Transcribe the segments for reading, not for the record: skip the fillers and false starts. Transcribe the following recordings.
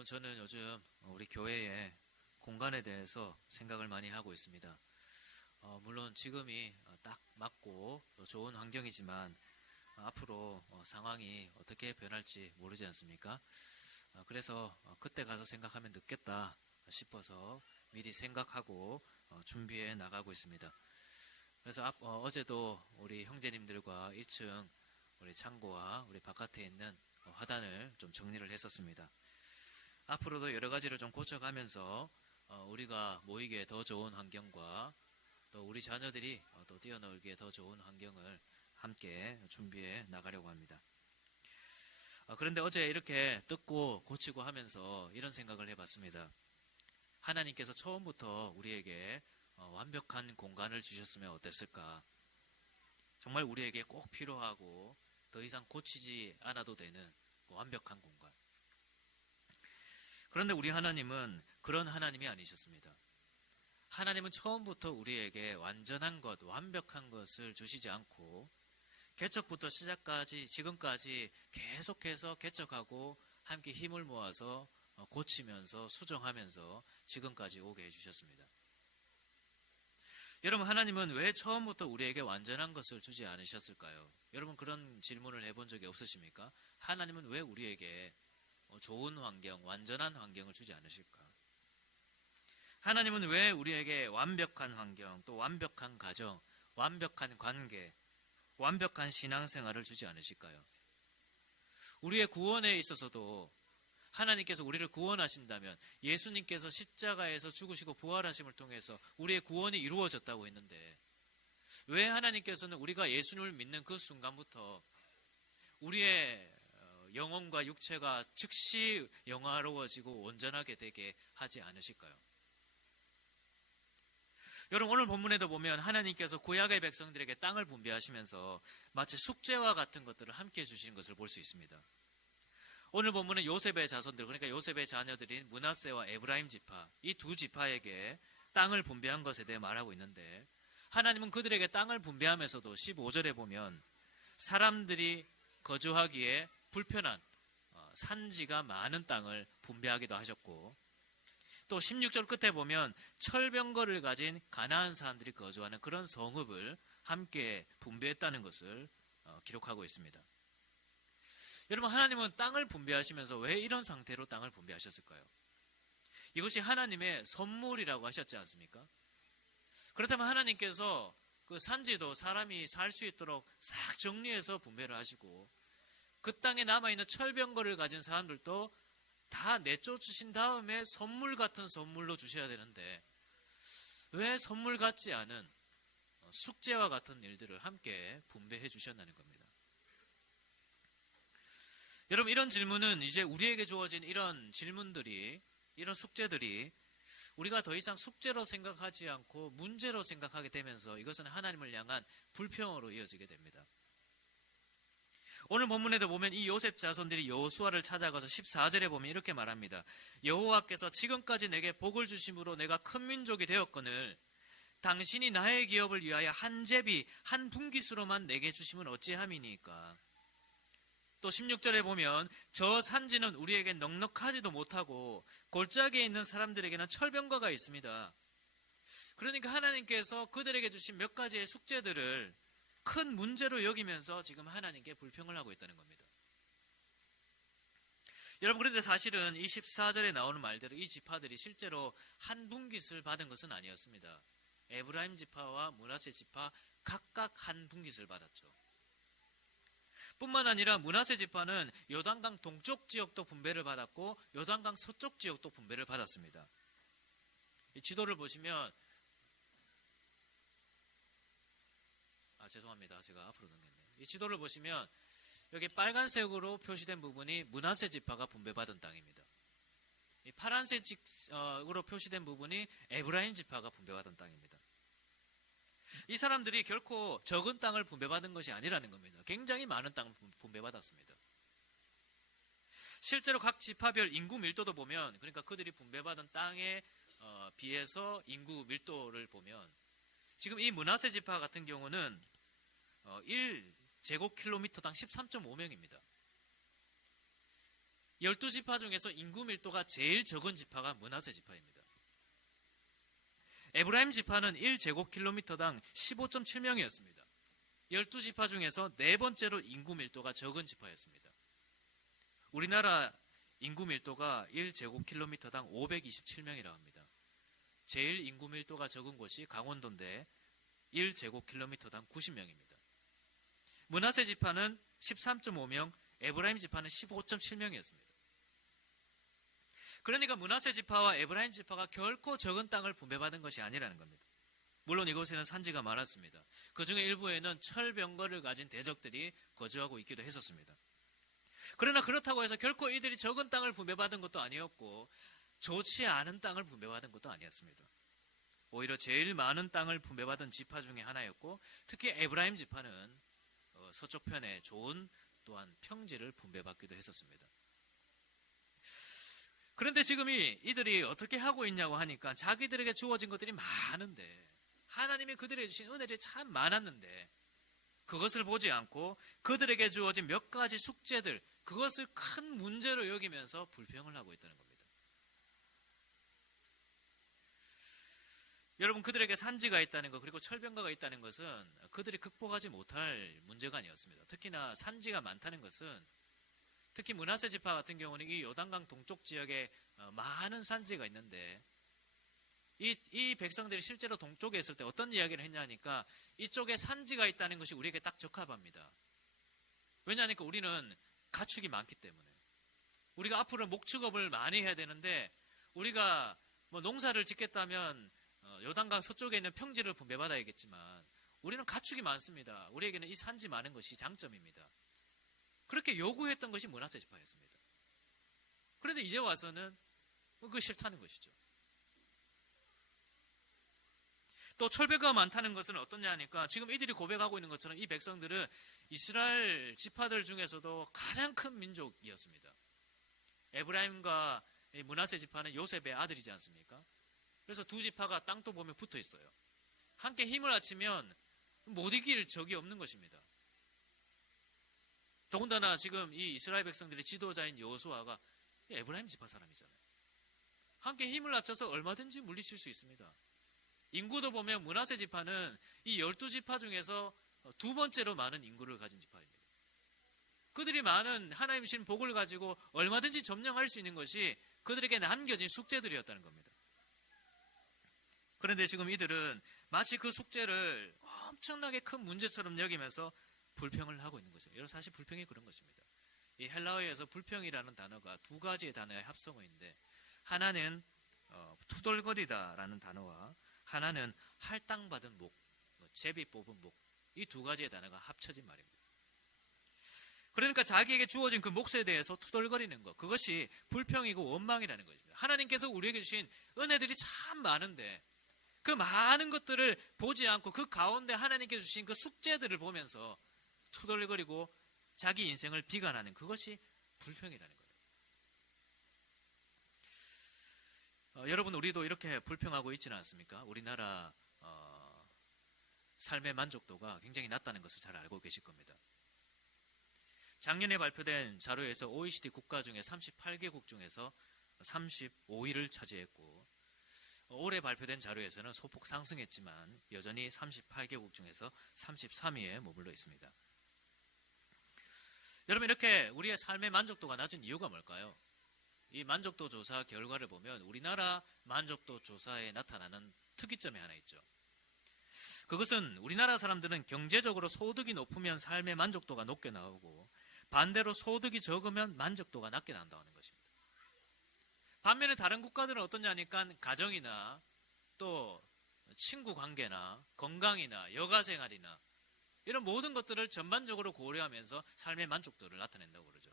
여러분, 저는 요즘 우리 교회의 공간에 대해서 생각을 많이 하고 있습니다. 물론 지금이 딱 맞고 또 좋은 환경이지만 앞으로 상황이 어떻게 변할지 모르지 않습니까? 그래서 그때 가서 생각하면 늦겠다 싶어서 미리 생각하고 준비해 나가고 있습니다. 그래서 어제도 우리 형제님들과 1층 우리 창고와 우리 바깥에 있는 화단을 좀 정리를 했었습니다. 앞으로도 여러 가지를 좀 고쳐가면서 우리가 모이기에 더 좋은 환경과 또 우리 자녀들이 또 뛰어놀기에 더 좋은 환경을 함께 준비해 나가려고 합니다. 그런데 어제 이렇게 뜯고 고치고 하면서 이런 생각을 해봤습니다. 하나님께서 처음부터 우리에게 완벽한 공간을 주셨으면 어땠을까? 정말 우리에게 꼭 필요하고 더 이상 고치지 않아도 되는 완벽한 공간. 그런데 우리 하나님은 그런 하나님이 아니셨습니다. 하나님은 처음부터 우리에게 완전한 것, 완벽한 것을 주시지 않고 개척부터 시작까지 지금까지 계속해서 개척하고 함께 힘을 모아서 고치면서 수정하면서 지금까지 오게 해주셨습니다. 여러분, 하나님은 왜 처음부터 우리에게 완전한 것을 주지 않으셨을까요? 여러분, 그런 질문을 해본 적이 없으십니까? 하나님은 왜 우리에게 좋은 환경, 완전한 환경을 주지 않으실까? 하나님은 왜 우리에게 완벽한 환경, 또 완벽한 가정, 완벽한 관계, 완벽한 신앙생활을 주지 않으실까요? 우리의 구원에 있어서도 하나님께서 우리를 구원하신다면 예수님께서 십자가에서 죽으시고 부활하심을 통해서 우리의 구원이 이루어졌다고 했는데 왜 하나님께서는 우리가 예수님을 믿는 그 순간부터 우리의 영혼과 육체가 즉시 영화로워지고 온전하게 되게 하지 않으실까요? 여러분, 오늘 본문에도 보면 하나님께서 구약의 백성들에게 땅을 분배하시면서 마치 숙제와 같은 것들을 함께 해주시는 것을 볼 수 있습니다. 오늘 본문은 요셉의 자손들, 그러니까 요셉의 자녀들인 므낫세와 에브라임 지파, 이 두 지파에게 땅을 분배한 것에 대해 말하고 있는데 하나님은 그들에게 땅을 분배하면서도 15절에 보면 사람들이 거주하기에 불편한 산지가 많은 땅을 분배하기도 하셨고 또 16절 끝에 보면 철병거를 가진 가나안 사람들이 거주하는 그런 성읍을 함께 분배했다는 것을 기록하고 있습니다. 여러분, 하나님은 땅을 분배하시면서 왜 이런 상태로 땅을 분배하셨을까요? 이것이 하나님의 선물이라고 하셨지 않습니까? 그렇다면 하나님께서 그 산지도 사람이 살 수 있도록 싹 정리해서 분배를 하시고 그 땅에 남아있는 철병거를 가진 사람들도 다 내쫓으신 다음에 선물 같은 선물로 주셔야 되는데 왜 선물 같지 않은 숙제와 같은 일들을 함께 분배해 주셨다는 겁니다. 여러분, 이런 질문은 이제 우리에게 주어진 이런 질문들이, 이런 숙제들이 우리가 더 이상 숙제로 생각하지 않고 문제로 생각하게 되면서 이것은 하나님을 향한 불평으로 이어지게 됩니다. 오늘 본문에도 보면 이 요셉 자손들이 여호수아를 찾아가서 14절에 보면 이렇게 말합니다. 여호와께서 지금까지 내게 복을 주심으로 내가 큰 민족이 되었거늘 당신이 나의 기업을 위하여 한 제비 한 분깃으로만 내게 주심은 어찌함이니까. 또 16절에 보면 저 산지는 우리에게 넉넉하지도 못하고 골짜기에 있는 사람들에게는 철병거가 있습니다. 그러니까 하나님께서 그들에게 주신 몇 가지의 숙제들을 큰 문제로 여기면서 지금 하나님께 불평을 하고 있다는 겁니다. 여러분, 그런데 사실은 이 14절에 나오는 말대로 이 지파들이 실제로 한 분깃을 받은 것은 아니었습니다. 에브라임 지파와 므낫세 지파 각각 한 분깃을 받았죠. 뿐만 아니라 므낫세 지파는 요단강 동쪽 지역도 분배를 받았고 요단강 서쪽 지역도 분배를 받았습니다. 이 지도를 보시면 죄송합니다. 제가 앞으로 넘겼네요. 이 지도를 보시면 여기 빨간색으로 표시된 부분이 므낫세 지파가 분배받은 땅입니다. 이 파란색으로 표시된 부분이 에브라임 지파가 분배받은 땅입니다. 이 사람들이 결코 적은 땅을 분배받은 것이 아니라는 겁니다. 굉장히 많은 땅을 분배받았습니다. 실제로 각 지파별 인구 밀도도 보면, 그러니까 그들이 분배받은 땅에 비해서 인구 밀도를 보면 지금 이 므낫세 지파 같은 경우는 1제곱킬로미터당 13.5명입니다. 12지파 중에서 인구 밀도가 제일 적은 지파가 므낫세 지파입니다. 에브라임 지파는 1제곱킬로미터당 15.7명이었습니다. 12지파 중에서 네 번째로 인구 밀도가 적은 지파였습니다. 우리나라 인구 밀도가 1제곱킬로미터당 527명이라고 합니다. 제일 인구 밀도가 적은 곳이 강원도인데 1제곱킬로미터당 90명입니다. 므낫세 지파는 13.5명, 에브라임 지파는 15.7명이었습니다. 그러니까 므낫세 지파와 에브라임 지파가 결코 적은 땅을 분배받은 것이 아니라는 겁니다. 물론 이곳에는 산지가 많았습니다. 그 중에 일부에는 철병거를 가진 대적들이 거주하고 있기도 했었습니다. 그러나 그렇다고 해서 결코 이들이 적은 땅을 분배받은 것도 아니었고 좋지 않은 땅을 분배받은 것도 아니었습니다. 오히려 제일 많은 땅을 분배받은 지파 중에 하나였고 특히 에브라임 지파는 서쪽 편에 좋은 또한 평지를 분배받기도 했었습니다. 그런데 지금 이들이 어떻게 하고 있냐고 하니까 자기들에게 주어진 것들이 많은데 하나님이 그들에게 주신 은혜들이 참 많았는데 그것을 보지 않고 그들에게 주어진 몇 가지 숙제들, 그것을 큰 문제로 여기면서 불평을 하고 있다는 겁니다. 여러분, 그들에게 산지가 있다는 것, 그리고 철병가가 있다는 것은 그들이 극복하지 못할 문제가 아니었습니다. 특히나 산지가 많다는 것은, 특히 므낫세 지파 같은 경우는 이 요단강 동쪽 지역에 많은 산지가 있는데 이 백성들이 실제로 동쪽에 있을 때 어떤 이야기를 했냐 하니까 이쪽에 산지가 있다는 것이 우리에게 딱 적합합니다. 왜냐하니까 우리는 가축이 많기 때문에 우리가 앞으로 목축업을 많이 해야 되는데 우리가 뭐 농사를 짓겠다면 요단강 서쪽에 있는 평지를 분배받아야겠지만 우리는 가축이 많습니다. 우리에게는 이 산지 많은 것이 장점입니다. 그렇게 요구했던 것이 므낫세 지파였습니다. 그런데 이제 와서는 그거 싫다는 것이죠. 또 철벽가 많다는 것은 어떠냐 하니까 지금 이들이 고백하고 있는 것처럼 이 백성들은 이스라엘 지파들 중에서도 가장 큰 민족이었습니다. 에브라임과 므낫세 지파는 요셉의 아들이지 않습니까? 그래서 두 지파가 땅도 보면 붙어 있어요. 함께 힘을 합치면 못 이길 적이 없는 것입니다. 더군다나 지금 이 이스라엘 백성들의 지도자인 여호수아가 에브라임 지파 사람이잖아요. 함께 힘을 합쳐서 얼마든지 물리칠 수 있습니다. 인구도 보면 므낫세 지파는 이 12지파 중에서 두 번째로 많은 인구를 가진 지파입니다. 그들이 많은 하나님 주신 복을 가지고 얼마든지 점령할 수 있는 것이 그들에게 남겨진 숙제들이었다는 겁니다. 그런데 지금 이들은 마치 그 숙제를 엄청나게 큰 문제처럼 여기면서 불평을 하고 있는 것이에요. 여러분, 사실 불평이 그런 것입니다. 이 헬라어에서 불평이라는 단어가 두 가지의 단어의 합성어인데 하나는 투덜거리다라는 단어와 하나는 할당받은 목, 제비 뽑은 목, 이 두 가지의 단어가 합쳐진 말입니다. 그러니까 자기에게 주어진 그 몫에 대해서 투덜거리는 것, 그것이 불평이고 원망이라는 것입니다. 하나님께서 우리에게 주신 은혜들이 참 많은데 그 많은 것들을 보지 않고 그 가운데 하나님께서 주신 그 숙제들을 보면서 투덜거리고 자기 인생을 비관하는 그것이 불평이라는 거예요. 여러분, 우리도 이렇게 불평하고 있지는 않습니까? 우리나라 삶의 만족도가 굉장히 낮다는 것을 잘 알고 계실 겁니다. 작년에 발표된 자료에서 OECD 국가 중에 38개국 중에서 35위를 차지했고 올해 발표된 자료에서는 소폭 상승했지만 여전히 38개국 중에서 33위에 머물러 있습니다. 여러분, 이렇게 우리의 삶의 만족도가 낮은 이유가 뭘까요? 이 만족도 조사 결과를 보면 우리나라 만족도 조사에 나타나는 특이점이 하나 있죠. 그것은 우리나라 사람들은 경제적으로 소득이 높으면 삶의 만족도가 높게 나오고 반대로 소득이 적으면 만족도가 낮게 나온다는 것입니다. 반면에 다른 국가들은 어떠냐니까 가정이나 또 친구 관계나 건강이나 여가 생활이나 이런 모든 것들을 전반적으로 고려하면서 삶의 만족도를 나타낸다고 그러죠.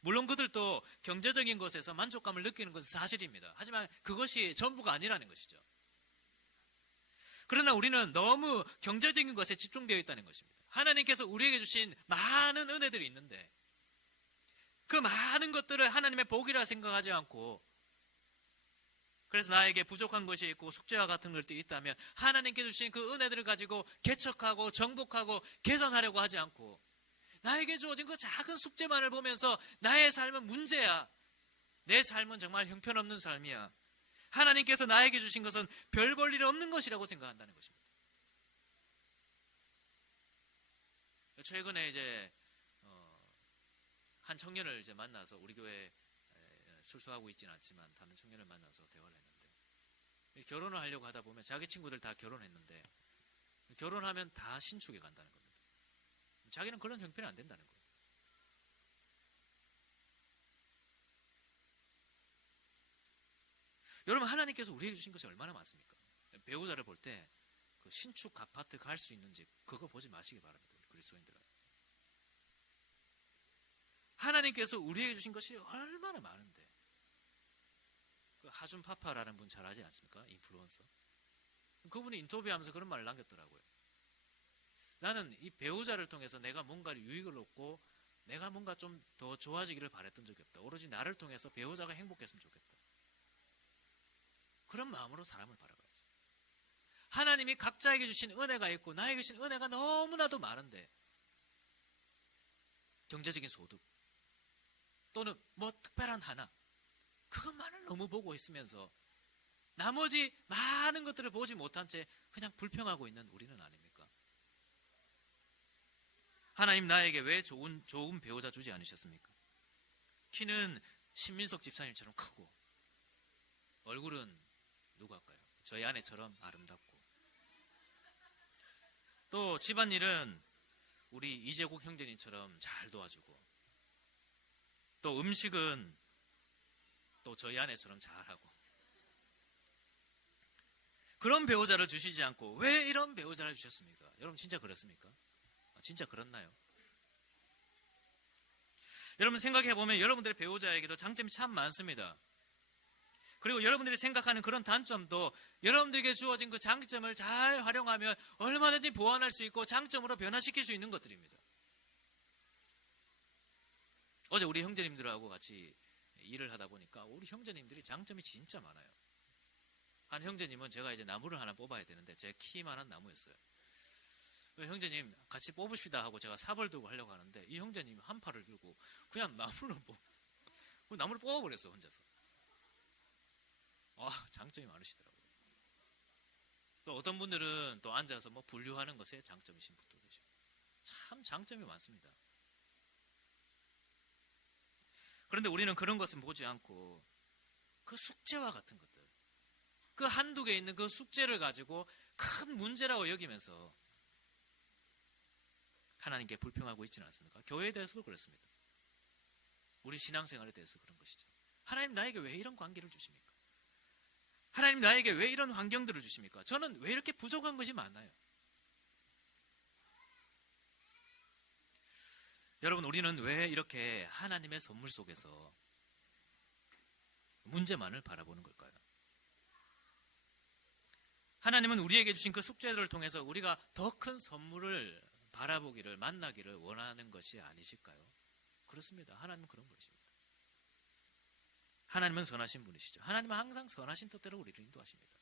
물론 그들도 경제적인 것에서 만족감을 느끼는 것은 사실입니다. 하지만 그것이 전부가 아니라는 것이죠. 그러나 우리는 너무 경제적인 것에 집중되어 있다는 것입니다. 하나님께서 우리에게 주신 많은 은혜들이 있는데 그 많은 것들을 하나님의 복이라 생각하지 않고 그래서 나에게 부족한 것이 있고 숙제와 같은 것들이 있다면 하나님께 주신 그 은혜들을 가지고 개척하고 정복하고 개선하려고 하지 않고 나에게 주어진 그 작은 숙제만을 보면서 나의 삶은 문제야, 내 삶은 정말 형편없는 삶이야, 하나님께서 나에게 주신 것은 별 볼 일 없는 것이라고 생각한다는 것입니다. 최근에 이제 한 청년을 이제 만나서, 우리 교회에 출석하고 있지는 않지만 다른 청년을 만나서 대화를 했는데, 결혼을 하려고 하다 보면 자기 친구들 다 결혼했는데 결혼하면 다 신축에 간다는 겁니다. 자기는 그런 형편이 안 된다는 거예요. 여러분, 하나님께서 우리에게 주신 것이 얼마나 많습니까? 배우자를 볼 때 그 신축 아파트 갈 수 있는지 그거 보지 마시기 바랍니다. 우리 그리스도인들은. 하나님께서 우리에게 주신 것이 얼마나 많은데, 그 하준 파파라는 분 잘 아지 않습니까? 인플루언서. 그분이 인터뷰하면서 그런 말을 남겼더라고요. 나는 이 배우자를 통해서 내가 뭔가를 유익을 얻고 내가 뭔가 좀 더 좋아지기를 바랬던 적이 없다. 오로지 나를 통해서 배우자가 행복했으면 좋겠다. 그런 마음으로 사람을 바라봐야죠. 하나님이 각자에게 주신 은혜가 있고 나에게 주신 은혜가 너무나도 많은데, 경제적인 소득 또는 뭐 특별한 하나, 그것만을 너무 보고 있으면서 나머지 많은 것들을 보지 못한 채 그냥 불평하고 있는 우리는 아닙니까? 하나님 나에게 왜 좋은 배우자 주지 않으셨습니까? 키는 신민석 집사님처럼 크고, 얼굴은 누구 할까요? 저희 아내처럼 아름답고, 또 집안일은 우리 이재국 형제님처럼 잘 도와주고, 또 음식은 또 저희 아내처럼 잘하고, 그런 배우자를 주시지 않고 왜 이런 배우자를 주셨습니까? 여러분, 진짜 그렇습니까? 진짜 그렇나요? 여러분, 생각해보면 여러분들의 배우자에게도 장점이 참 많습니다. 그리고 여러분들이 생각하는 그런 단점도 여러분들에게 주어진 그 장점을 잘 활용하면 얼마든지 보완할 수 있고 장점으로 변화시킬 수 있는 것들입니다. 어제 우리 형제님들하고 같이 일을 하다 보니까 우리 형제님들이 장점이 진짜 많아요. 한 형제님은 제가 이제 나무를 하나 뽑아야 되는데 제 키만한 나무였어요. 형제님 같이 뽑읍시다 하고 제가 삽을 들고 하려고 하는데 이 형제님이 한 팔을 들고 그냥 나무를 뽑아버렸어, 혼자서. 장점이 많으시더라고요. 또 어떤 분들은 또 앉아서 뭐 분류하는 것에 장점이신 분도 계시고, 참 장점이 많습니다. 그런데 우리는 그런 것은 보지 않고 그 숙제와 같은 것들, 그 한두 개 있는 그 숙제를 가지고 큰 문제라고 여기면서 하나님께 불평하고 있지는 않습니까? 교회에 대해서도 그렇습니다. 우리 신앙생활에 대해서 그런 것이죠. 하나님 나에게 왜 이런 관계를 주십니까? 하나님 나에게 왜 이런 환경들을 주십니까? 저는 왜 이렇게 부족한 것이 많아요? 여러분, 우리는 왜 이렇게 하나님의 선물 속에서 문제만을 바라보는 걸까요? 하나님은 우리에게 주신 그 숙제들을 통해서 우리가 더 큰 선물을 바라보기를, 만나기를 원하는 것이 아니실까요? 그렇습니다. 하나님은 그런 분이십니다. 하나님은 선하신 분이시죠. 하나님은 항상 선하신 뜻대로 우리를 인도하십니다.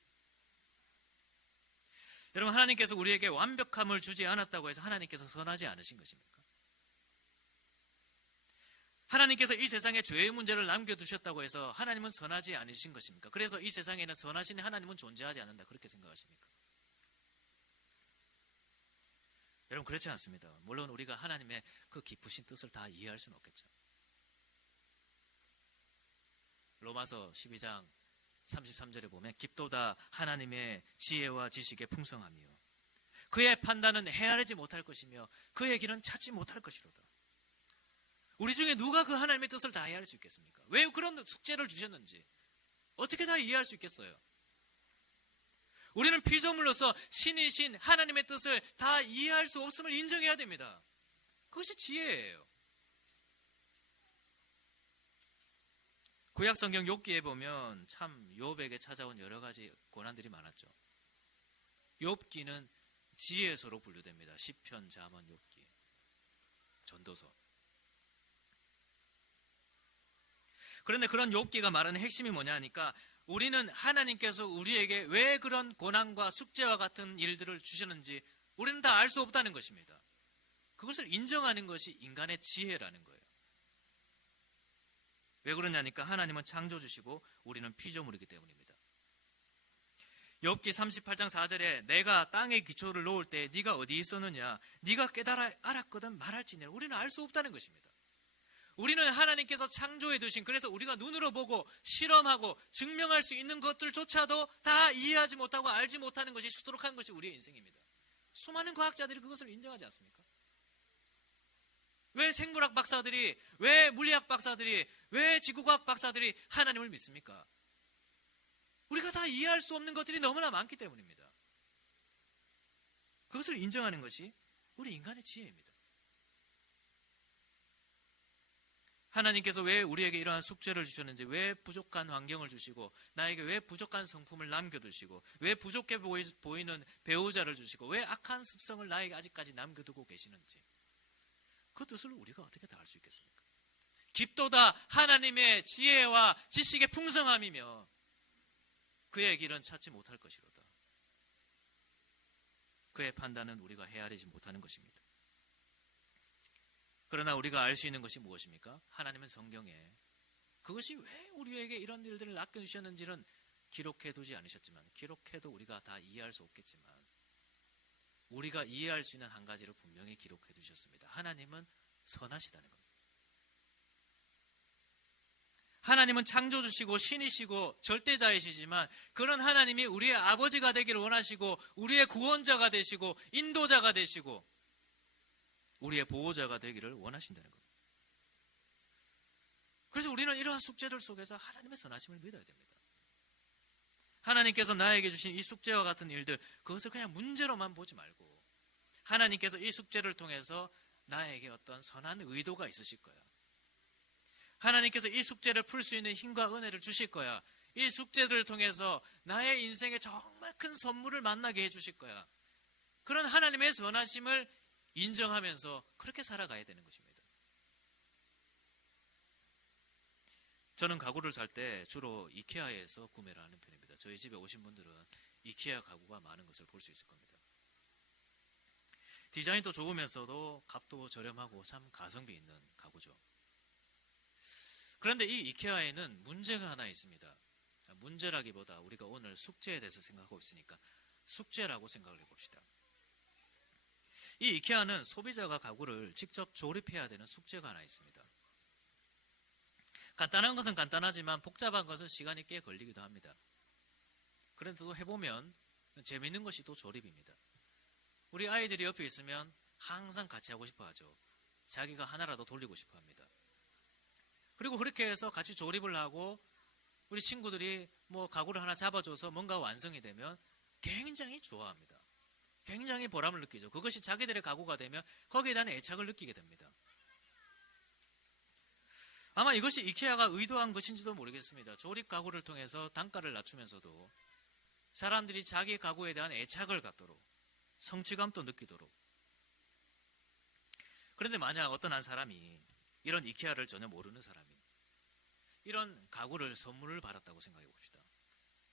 여러분, 하나님께서 우리에게 완벽함을 주지 않았다고 해서 하나님께서 선하지 않으신 것입니까? 하나님께서 이 세상에 죄의 문제를 남겨두셨다고 해서 하나님은 선하지 않으신 것입니까? 그래서 이 세상에는 선하신 하나님은 존재하지 않는다, 그렇게 생각하십니까? 여러분, 그렇지 않습니다. 물론 우리가 하나님의 그 깊으신 뜻을 다 이해할 수는 없겠죠. 로마서 12장 33절에 보면 깊도다 하나님의 지혜와 지식의 풍성함이요 그의 판단은 헤아리지 못할 것이며 그의 길은 찾지 못할 것이로다. 우리 중에 누가 그 하나님의 뜻을 다 이해할 수 있겠습니까? 왜 그런 숙제를 주셨는지 어떻게 다 이해할 수 있겠어요? 우리는 피조물로서 신이신 하나님의 뜻을 다 이해할 수 없음을 인정해야 됩니다. 그것이 지혜예요. 구약 성경 욥기에 보면 참 욥에게 찾아온 여러 가지 고난들이 많았죠. 욥기는 지혜서로 분류됩니다. 시편, 잠언, 욥기, 전도서. 그런데 그런 욥기가 말하는 핵심이 뭐냐 하니까 우리는 하나님께서 우리에게 왜 그런 고난과 숙제와 같은 일들을 주셨는지 우리는 다 알 수 없다는 것입니다. 그것을 인정하는 것이 인간의 지혜라는 거예요. 왜 그러냐니까 하나님은 창조주시고 우리는 피조물이기 때문입니다. 욥기 38장 4절에 내가 땅에 기초를 놓을 때 네가 어디 있었느냐, 네가 깨달아 알았거든 말할지니라. 우리는 알 수 없다는 것입니다. 우리는 하나님께서 창조해 두신, 그래서 우리가 눈으로 보고 실험하고 증명할 수 있는 것들조차도 다 이해하지 못하고 알지 못하는 것이 수두룩한 것이 우리의 인생입니다. 수많은 과학자들이 그것을 인정하지 않습니까? 왜 생물학 박사들이, 왜 물리학 박사들이, 왜 지구과학 박사들이 하나님을 믿습니까? 우리가 다 이해할 수 없는 것들이 너무나 많기 때문입니다. 그것을 인정하는 것이 우리 인간의 지혜입니다. 하나님께서 왜 우리에게 이러한 숙제를 주셨는지, 왜 부족한 환경을 주시고 나에게 왜 부족한 성품을 남겨두시고 왜 부족해 보이는 배우자를 주시고 왜 악한 습성을 나에게 아직까지 남겨두고 계시는지, 그 뜻을 우리가 어떻게 다 알 수 있겠습니까? 깊도다 하나님의 지혜와 지식의 풍성함이며 그의 길은 찾지 못할 것이로다. 그의 판단은 우리가 헤아리지 못하는 것입니다. 그러나 우리가 알 수 있는 것이 무엇입니까? 하나님은 성경에 그것이 왜 우리에게 이런 일들을 맡겨주셨는지는 기록해두지 않으셨지만, 기록해도 우리가 다 이해할 수 없겠지만 우리가 이해할 수 있는 한 가지를 분명히 기록해 두셨습니다. 하나님은 선하시다는 겁니다. 하나님은 창조주시고 신이시고 절대자이시지만 그런 하나님이 우리의 아버지가 되기를 원하시고 우리의 구원자가 되시고 인도자가 되시고 우리의 보호자가 되기를 원하신다는 겁니다. 그래서 우리는 이러한 숙제들 속에서 하나님의 선하심을 믿어야 됩니다. 하나님께서 나에게 주신 이 숙제와 같은 일들, 그것을 그냥 문제로만 보지 말고 하나님께서 이 숙제를 통해서 나에게 어떤 선한 의도가 있으실 거야. 하나님께서 이 숙제를 풀 수 있는 힘과 은혜를 주실 거야. 이 숙제들을 통해서 나의 인생에 정말 큰 선물을 만나게 해주실 거야. 그런 하나님의 선하심을 인정하면서 그렇게 살아가야 되는 것입니다. 저는 가구를 살 때 주로 이케아에서 구매를 하는 편입니다. 저희 집에 오신 분들은 이케아 가구가 많은 것을 볼 수 있을 겁니다. 디자인도 좋으면서도 값도 저렴하고 참 가성비 있는 가구죠. 그런데 이 이케아에는 문제가 하나 있습니다. 문제라기보다 우리가 오늘 숙제에 대해서 생각하고 있으니까 숙제라고 생각을 해봅시다. 이 이케아는 소비자가 가구를 직접 조립해야 되는 숙제가 하나 있습니다. 간단한 것은 간단하지만 복잡한 것은 시간이 꽤 걸리기도 합니다. 그런데도 해보면 재미있는 것이 또 조립입니다. 우리 아이들이 옆에 있으면 항상 같이 하고 싶어 하죠. 자기가 하나라도 돌리고 싶어 합니다. 그리고 그렇게 해서 같이 조립을 하고 우리 친구들이 뭐 가구를 하나 잡아줘서 뭔가 완성이 되면 굉장히 좋아합니다. 굉장히 보람을 느끼죠. 그것이 자기들의 가구가 되면 거기에 대한 애착을 느끼게 됩니다. 아마 이것이 이케아가 의도한 것인지도 모르겠습니다. 조립 가구를 통해서 단가를 낮추면서도 사람들이 자기 가구에 대한 애착을 갖도록, 성취감도 느끼도록. 그런데 만약 어떤 한 사람이, 이런 이케아를 전혀 모르는 사람이 이런 가구를 선물을 받았다고 생각해 봅시다.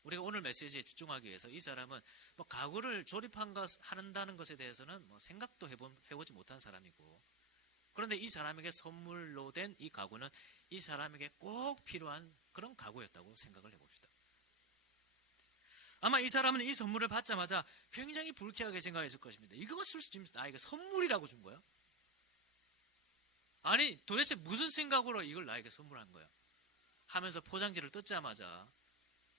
우리가 오늘 메시지에 집중하기 위해서 이 사람은 뭐 가구를 조립한다는 것에 대해서는 뭐 생각도 해보지 못한 사람이고, 그런데 이 사람에게 선물로 된 이 가구는 이 사람에게 꼭 필요한 그런 가구였다고 생각을 해봅시다. 아마 이 사람은 이 선물을 받자마자 굉장히 불쾌하게 생각했을 것입니다. 이것을 지금 나에게 선물이라고 준 거야? 아니 도대체 무슨 생각으로 이걸 나에게 선물한 거야? 하면서 포장지를 뜯자마자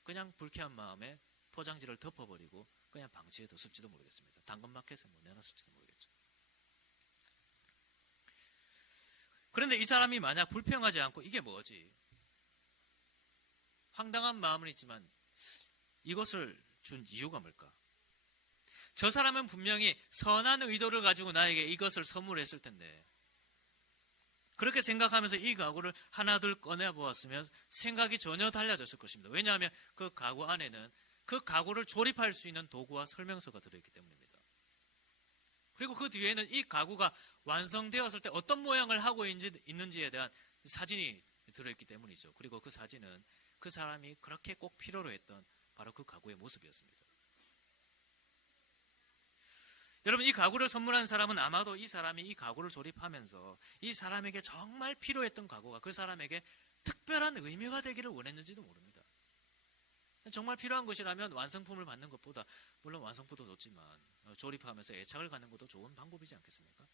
그냥 불쾌한 마음에 포장지를 덮어버리고 그냥 방치해 뒀을지도 모르겠습니다. 당근마켓에 못 내놨을지도 모르겠죠. 그런데 이 사람이 만약 불평하지 않고 이게 뭐지? 황당한 마음은 있지만 이것을 준 이유가 뭘까? 저 사람은 분명히 선한 의도를 가지고 나에게 이것을 선물했을 텐데, 그렇게 생각하면서 이 가구를 하나둘 꺼내보았으면 생각이 전혀 달라졌을 것입니다. 왜냐하면 그 가구 안에는 그 가구를 조립할 수 있는 도구와 설명서가 들어있기 때문입니다. 그리고 그 뒤에는 이 가구가 완성되었을 때 어떤 모양을 하고 있는지에 대한 사진이 들어있기 때문이죠. 그리고 그 사진은 그 사람이 그렇게 꼭 필요로 했던 바로 그 가구의 모습이었습니다. 여러분, 이 가구를 선물한 사람은 아마도 이 사람이 이 가구를 조립하면서 이 사람에게 정말 필요했던 가구가 그 사람에게 특별한 의미가 되기를 원했는지도 모릅니다. 정말 필요한 것이라면 완성품을 받는 것보다, 물론 완성품도 좋지만 조립하면서 애착을 갖는 것도 좋은 방법이지 않겠습니까?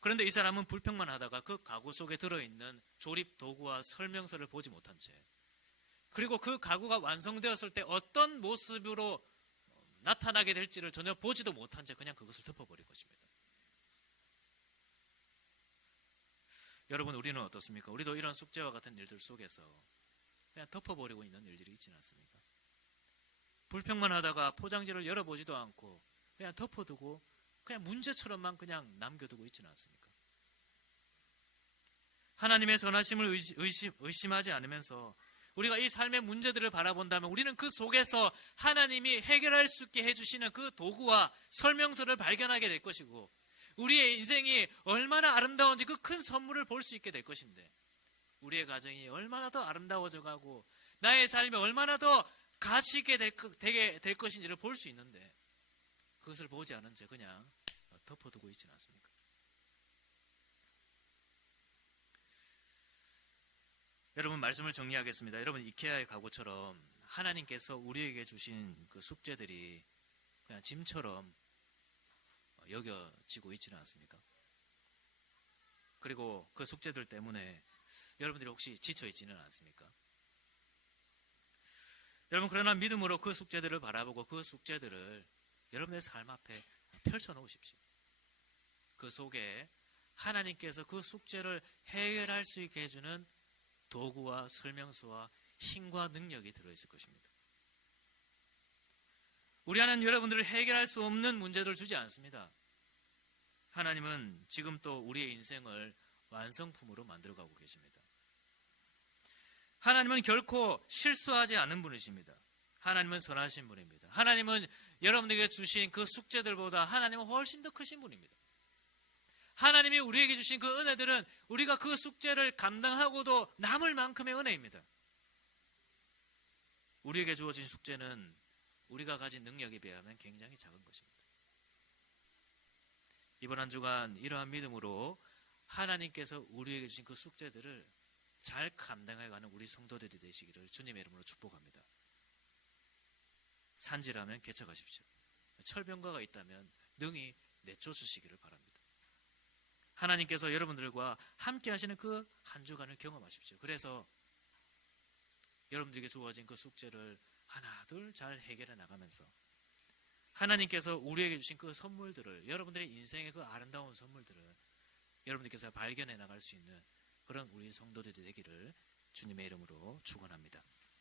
그런데 이 사람은 불평만 하다가 그 가구 속에 들어있는 조립 도구와 설명서를 보지 못한 채, 그리고 그 가구가 완성되었을 때 어떤 모습으로 나타나게 될지를 전혀 보지도 못한 채 그냥 그것을 덮어버린 것입니다. 여러분, 우리는 어떻습니까? 우리도 이런 숙제와 같은 일들 속에서 그냥 덮어버리고 있는 일들이 있지는 않습니까? 불평만 하다가 포장지를 열어보지도 않고 그냥 덮어두고 그냥 문제처럼만 그냥 남겨두고 있지는 않습니까? 하나님의 선하심을 의심하지 않으면서 우리가 이 삶의 문제들을 바라본다면 우리는 그 속에서 하나님이 해결할 수 있게 해주시는 그 도구와 설명서를 발견하게 될 것이고, 우리의 인생이 얼마나 아름다운지 그 큰 선물을 볼 수 있게 될 것인데, 우리의 가정이 얼마나 더 아름다워져 가고 나의 삶이 얼마나 더 가치 있게 되게 될 것인지를 볼 수 있는데, 그것을 보지 않은 채 그냥 덮어두고 있지는 않습니까? 여러분, 말씀을 정리하겠습니다. 여러분, 이케아의 가구처럼 하나님께서 우리에게 주신 그 숙제들이 그냥 짐처럼 여겨지고 있지는 않습니까? 그리고 그 숙제들 때문에 여러분들이 혹시 지쳐 있지는 않습니까? 여러분, 그러나 믿음으로 그 숙제들을 바라보고 그 숙제들을 여러분의 삶 앞에 펼쳐 놓으십시오. 그 속에 하나님께서 그 숙제를 해결할 수 있게 해주는 도구와 설명서와 힘과 능력이 들어있을 것입니다. 우리 하나님, 여러분들을 해결할 수 없는 문제를 주지 않습니다. 하나님은 지금 또 우리의 인생을 완성품으로 만들어가고 계십니다. 하나님은 결코 실수하지 않은 분이십니다. 하나님은 선하신 분입니다. 하나님은 여러분들에게 주신 그 숙제들보다 하나님은 훨씬 더 크신 분입니다. 하나님이 우리에게 주신 그 은혜들은 우리가 그 숙제를 감당하고도 남을 만큼의 은혜입니다. 우리에게 주어진 숙제는 우리가 가진 능력에 비하면 굉장히 작은 것입니다. 이번 한 주간 이러한 믿음으로 하나님께서 우리에게 주신 그 숙제들을 잘 감당해가는 우리 성도들이 되시기를 주님의 이름으로 축복합니다. 산지라면 개척하십시오. 철병가가 있다면 능히 내쫓으시기를 바랍니다. 하나님께서 여러분들과 함께 하시는 그 한 주간을 경험하십시오. 그래서 여러분들에게 주어진 그 숙제를 하나 둘 잘 해결해 나가면서 하나님께서 우리에게 주신 그 선물들을, 여러분들의 인생의 그 아름다운 선물들을 여러분들께서 발견해 나갈 수 있는 그런 우리 성도들이 되기를 주님의 이름으로 축원합니다.